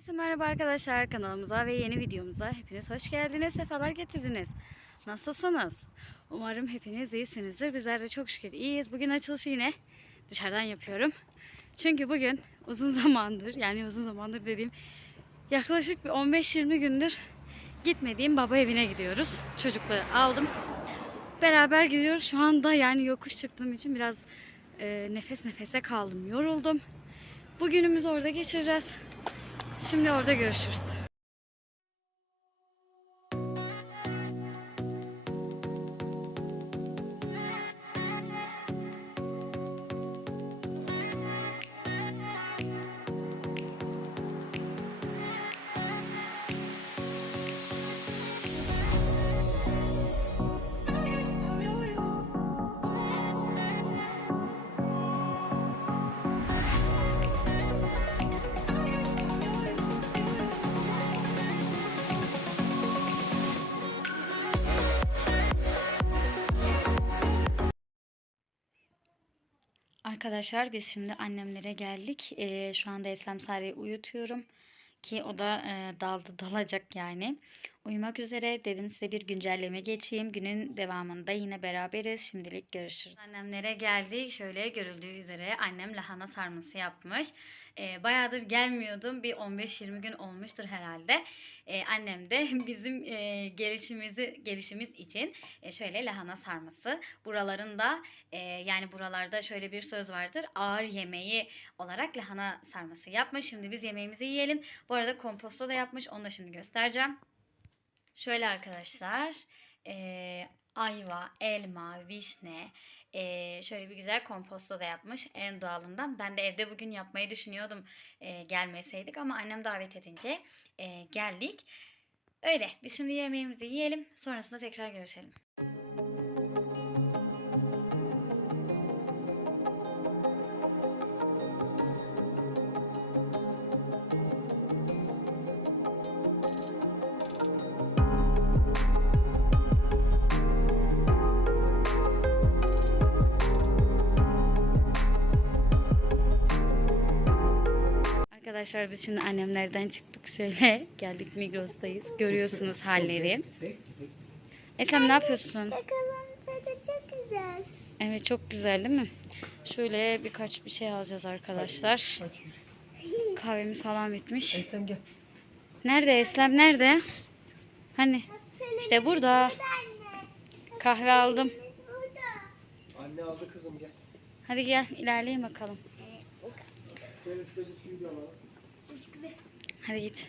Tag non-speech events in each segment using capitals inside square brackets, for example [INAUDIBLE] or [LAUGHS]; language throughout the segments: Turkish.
Herkese merhaba arkadaşlar kanalımıza ve yeni videomuza hepiniz hoş geldiniz, sefalar getirdiniz. Nasılsınız? Umarım hepiniz iyisinizdir. Bizler de çok şükür iyiyiz. Bugün açılışı yine dışarıdan yapıyorum. Çünkü bugün uzun [LAUGHS] zamandır yani uzun zamandır dediğim yaklaşık bir 15-20 gündür gitmediğim baba evine gidiyoruz. Çocukları aldım. Beraber gidiyoruz. Şu anda yani yokuş çıktığım için biraz e, nefes nefese kaldım. Yoruldum. Bugünümüzü orada geçireceğiz. Şimdi orada görüşürüz. Arkadaşlar biz şimdi annemlere geldik. Ee, şu anda Eslem Sare'yi uyutuyorum. Ki o da e, daldı dalacak yani. Uyumak üzere dedim size bir güncelleme geçeyim. Günün devamında yine beraberiz. Şimdilik görüşürüz. Annemlere geldik. Şöyle görüldüğü üzere annem lahana sarması yapmış. E, bayağıdır gelmiyordum. Bir 15-20 gün olmuştur herhalde. E, annem de [LAUGHS] bizim e, gelişimizi gelişimiz için e, şöyle lahana sarması. Buralarında e, yani buralarda şöyle bir söz vardır. Ağır yemeği olarak lahana sarması yapmış. Şimdi biz yemeğimizi yiyelim. Bu arada komposto da yapmış. Onu da şimdi göstereceğim. Şöyle arkadaşlar. E, ayva, elma, vişne, e, şöyle bir güzel komposto da yapmış. En doğalından. Ben de evde bugün yapmayı düşünüyordum e, gelmeseydik ama annem davet edince e, geldik. Öyle. Biz şimdi yemeğimizi yiyelim. Sonrasında tekrar görüşelim. Arkadaşlar biz şimdi annemlerden çıktık şöyle. [LAUGHS] Geldik Migros'tayız. Görüyorsunuz halleri. Eslem ne yapıyorsun? Tadı çok güzel. Evet çok güzel değil mi? Şöyle birkaç bir şey alacağız arkadaşlar. Kahvemiz falan bitmiş. Eslem gel. Nerede Eslem nerede? Hani işte burada. Kahve aldım. Anne aldı kızım gel. Hadi gel ilerleyin bakalım. Şöyle size bir suyu da alalım. Hadi git.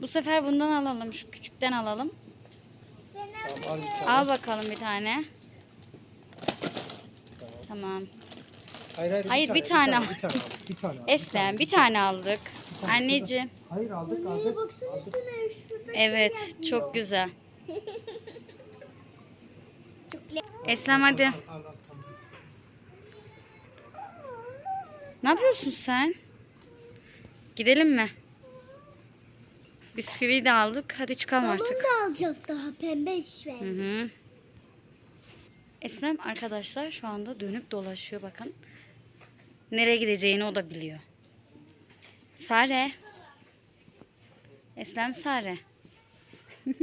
Bu sefer bundan alalım. Şu küçükten alalım. Tamam al bir tane. Al bakalım bir tane. Tamam. Tamam. Hayır hayır, Hayır, bir bir tane tane. al. Bir tane. Bir tane al. [LAUGHS] Eslem bir tane aldık. Bir tane. Anneciğim. Hayır aldık aldık. aldık. Evet şey yazıyor. çok güzel. [LAUGHS] Eslem hadi. Al, al, al, tamam. Ne yapıyorsun sen? Gidelim mi? Bisküviyi de aldık. Hadi çıkalım Balon artık. da alacağız daha pembe iş Hı hı. Eslem arkadaşlar şu anda dönüp dolaşıyor bakın. Nereye gideceğini o da biliyor. Sare. Eslem Sare. [LAUGHS]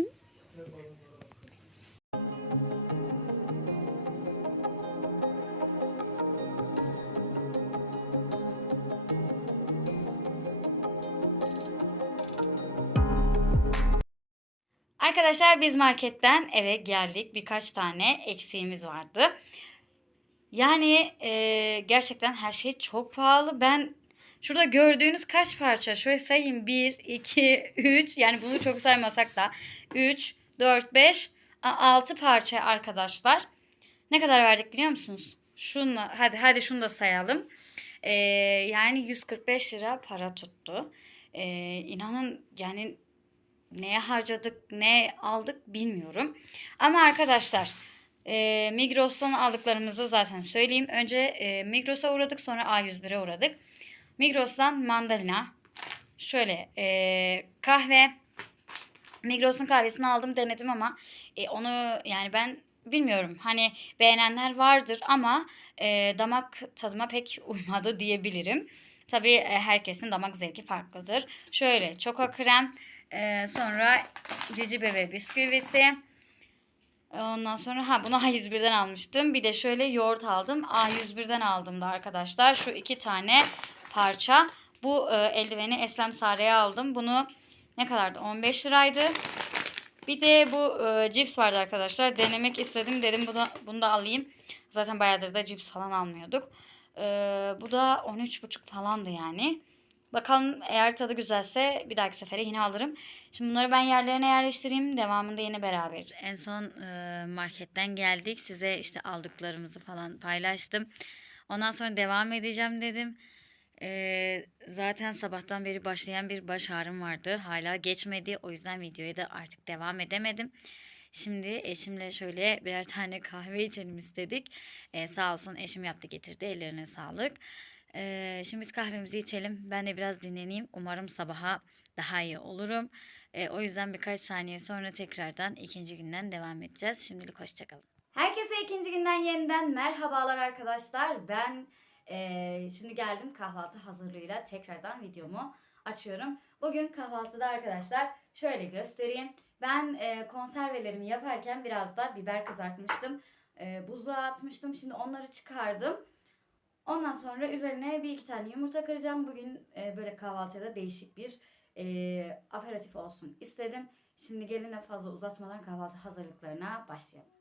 Arkadaşlar biz marketten eve geldik. Birkaç tane eksiğimiz vardı. Yani e, gerçekten her şey çok pahalı. Ben şurada gördüğünüz kaç parça? Şöyle sayayım. 1, 2, 3. Yani bunu çok saymasak da 3, 4, 5, 6 parça arkadaşlar. Ne kadar verdik biliyor musunuz? Şunla, hadi hadi şunu da sayalım. E, yani 145 lira para tuttu. E, inanın yani neye harcadık, ne aldık bilmiyorum. Ama arkadaşlar e, Migros'tan aldıklarımızı zaten söyleyeyim. Önce e, Migros'a uğradık sonra A101'e uğradık. Migros'tan mandalina, şöyle e, kahve, Migros'un kahvesini aldım denedim ama e, onu yani ben bilmiyorum. Hani beğenenler vardır ama e, damak tadıma pek uymadı diyebilirim. Tabii e, herkesin damak zevki farklıdır. Şöyle çoko krem, e, sonra cici bebe bisküvisi. Ondan sonra ha bunu A101'den almıştım. Bir de şöyle yoğurt aldım. A101'den aldım da arkadaşlar. Şu iki tane parça. Bu e, eldiveni Eslem Sare'ye aldım. Bunu ne kadardı? 15 liraydı. Bir de bu e, cips vardı arkadaşlar. Denemek istedim. Dedim bunu, bunu da alayım. Zaten bayağıdır da cips falan almıyorduk. E, bu da 13,5 falandı yani. Bakalım eğer tadı güzelse bir dahaki sefere yine alırım. Şimdi bunları ben yerlerine yerleştireyim. Devamında yine beraberiz. En son e, marketten geldik. Size işte aldıklarımızı falan paylaştım. Ondan sonra devam edeceğim dedim. E, zaten sabahtan beri başlayan bir baş ağrım vardı. Hala geçmedi. O yüzden videoya da artık devam edemedim. Şimdi eşimle şöyle birer tane kahve içelim istedik. E, sağ olsun eşim yaptı getirdi. Ellerine sağlık. Ee, şimdi biz kahvemizi içelim. Ben de biraz dinleneyim. Umarım sabaha daha iyi olurum. Ee, o yüzden birkaç saniye sonra tekrardan ikinci günden devam edeceğiz. Şimdilik hoşçakalın. Herkese ikinci günden yeniden merhabalar arkadaşlar. Ben eee, şimdi geldim kahvaltı hazırlığıyla tekrardan videomu açıyorum. Bugün kahvaltıda arkadaşlar şöyle göstereyim. Ben eee, konservelerimi yaparken biraz da biber kızartmıştım. Eee, buzluğa atmıştım. Şimdi onları çıkardım. Ondan sonra üzerine bir iki tane yumurta kıracağım. Bugün e, böyle kahvaltıda değişik bir e, aperatif olsun istedim. Şimdi gelin de fazla uzatmadan kahvaltı hazırlıklarına başlayalım.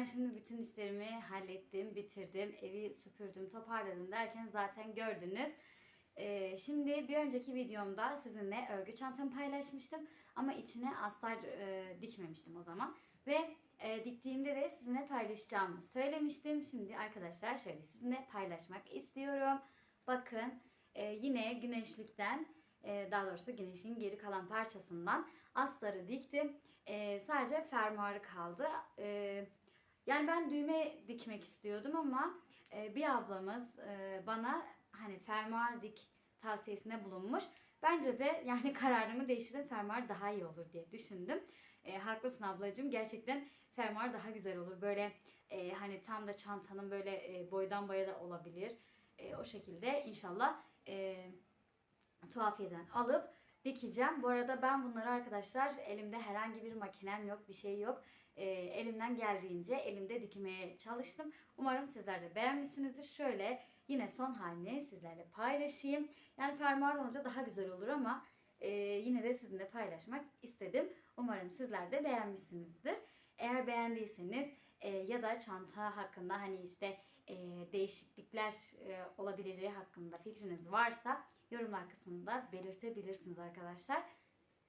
Ben şimdi bütün işlerimi hallettim, bitirdim, evi süpürdüm, toparladım derken zaten gördünüz. Ee, şimdi bir önceki videomda sizinle örgü çantamı paylaşmıştım ama içine astar e, dikmemiştim o zaman. Ve e, diktiğimde de sizinle paylaşacağımı söylemiştim. Şimdi arkadaşlar şöyle sizinle paylaşmak istiyorum. Bakın e, yine güneşlikten e, daha doğrusu güneşin geri kalan parçasından astarı diktim. E, sadece fermuarı kaldı. E, yani ben düğme dikmek istiyordum ama e, bir ablamız e, bana hani fermuar dik tavsiyesinde bulunmuş. Bence de yani [LAUGHS] kararımı değiştirdim. Fermuar daha iyi olur diye düşündüm. E, haklısın ablacığım. Gerçekten fermuar daha güzel olur. Böyle e, hani tam da çantanın böyle e, boydan boya da olabilir. E, o şekilde inşallah e, tuhafiyeden alıp dikeceğim. Bu arada ben bunları arkadaşlar elimde herhangi bir makinem yok, bir şey yok. E, elimden geldiğince elimde dikmeye çalıştım. Umarım sizler de beğenmişsinizdir. Şöyle yine son halini sizlerle paylaşayım. Yani fermuar olunca daha güzel olur ama e, yine de sizinle paylaşmak istedim. Umarım sizler de beğenmişsinizdir. Eğer beğendiyseniz e, ya da çanta hakkında hani işte e, değişiklikler e, olabileceği hakkında fikriniz varsa yorumlar kısmında belirtebilirsiniz arkadaşlar.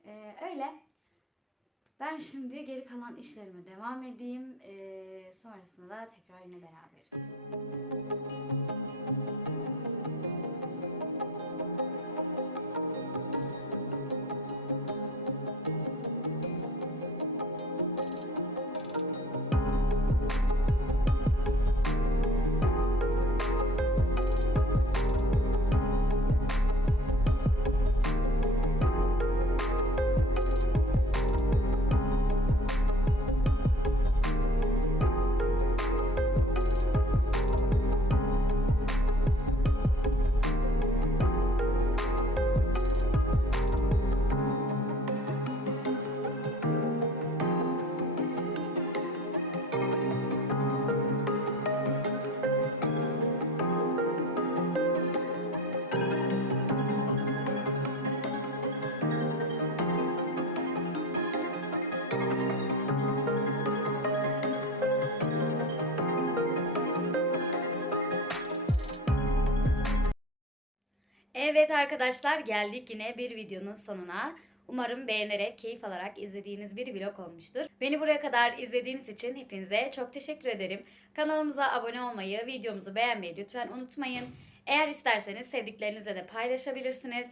E, öyle. Ben şimdi geri kalan işlerime devam edeyim. E, sonrasında da tekrar yine beraberiz. Evet arkadaşlar geldik yine bir videonun sonuna. Umarım beğenerek, keyif alarak izlediğiniz bir vlog olmuştur. Beni buraya kadar izlediğiniz için hepinize çok teşekkür ederim. Kanalımıza abone olmayı, videomuzu beğenmeyi lütfen unutmayın. Eğer isterseniz sevdiklerinizle de paylaşabilirsiniz.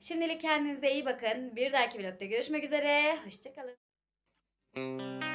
Şimdilik kendinize iyi bakın. Bir dahaki vlogda görüşmek üzere. Hoşçakalın.